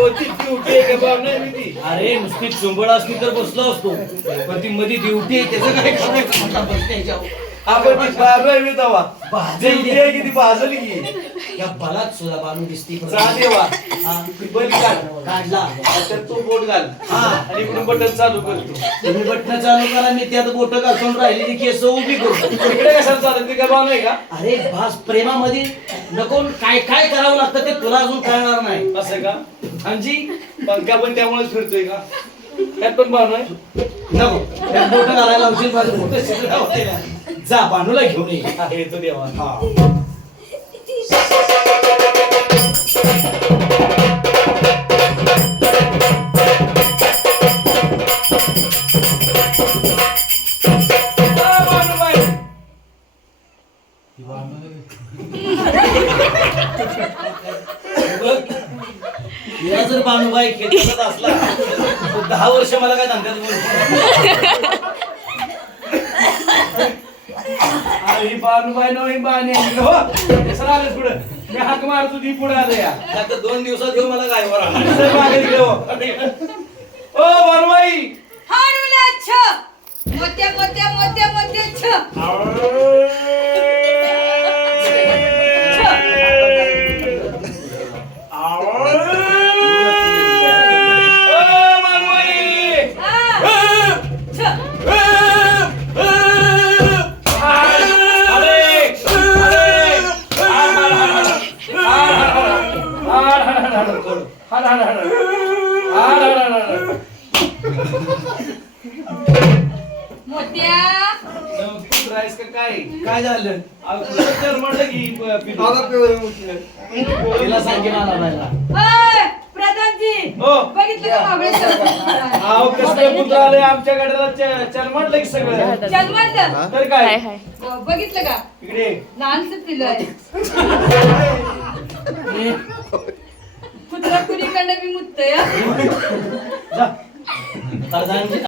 होती ड्युटी आहे का बाब नाही ती. अरे नुसती चुंबळ असती तर बसलो असतो, पण ती मध्ये ड्युटी आहे त्याचं काय करायचं म्हणता बसते ह्याच्यावर. आपण ती बाब आहे तवा भाजली. ड्युटी आहे की ती भाजली की या बलात सुद्धा बांधून दिसती जा देवा हा. ती बली काढ काढला त्याच्यात तो बोट घाल हा. आणि इकडून बटन चालू करतो. तुम्ही बटणं चालू करा, मी त्यात बोट घालून राहिलेली केस उभी करू. इकडे कशाला चालत ते काय बाब नाही का अरे भास प्रेमामध्ये नको काय काय करावं लागतं ते तुला अजून कळणार नाही. असं का हांजी पंखा पण त्यामुळेच फिरतोय का त्यात पण बाब नाही. नको त्यात बोट घालायला लावशील माझं मोठं शिकलं होते ना. जा बानूला घेऊन ये. हा, येतो देवा हा. हिला जर बानूबाई खेळत असला तर 10 वर्ष मला काय धंद्यात बोलतो. अरे ही बानूबाई नव ही बाणी आहे हो कसं आलेस पुढे मी हाक मारतो ती पुढे आले या आता 2 दिवसात येऊ मला गायवर आणणार. सर मागे गेलो ओ बानूबाई हाडूला छ मोत्या मोत्या मोत्या मोत्या छ मोत्या काय झालं तिला सांगेन आणायला. ओय प्रधानजी हो. बघितलं का बाबळे कसं पुत्र आले आमच्या गाड्याला चलमडलं की सगळं जन्मत तर काय बघितलं का इकडे लहानच पिल्लं आहे कुत्रा कुणीकडनं मी मुततोय जा प्रधानजी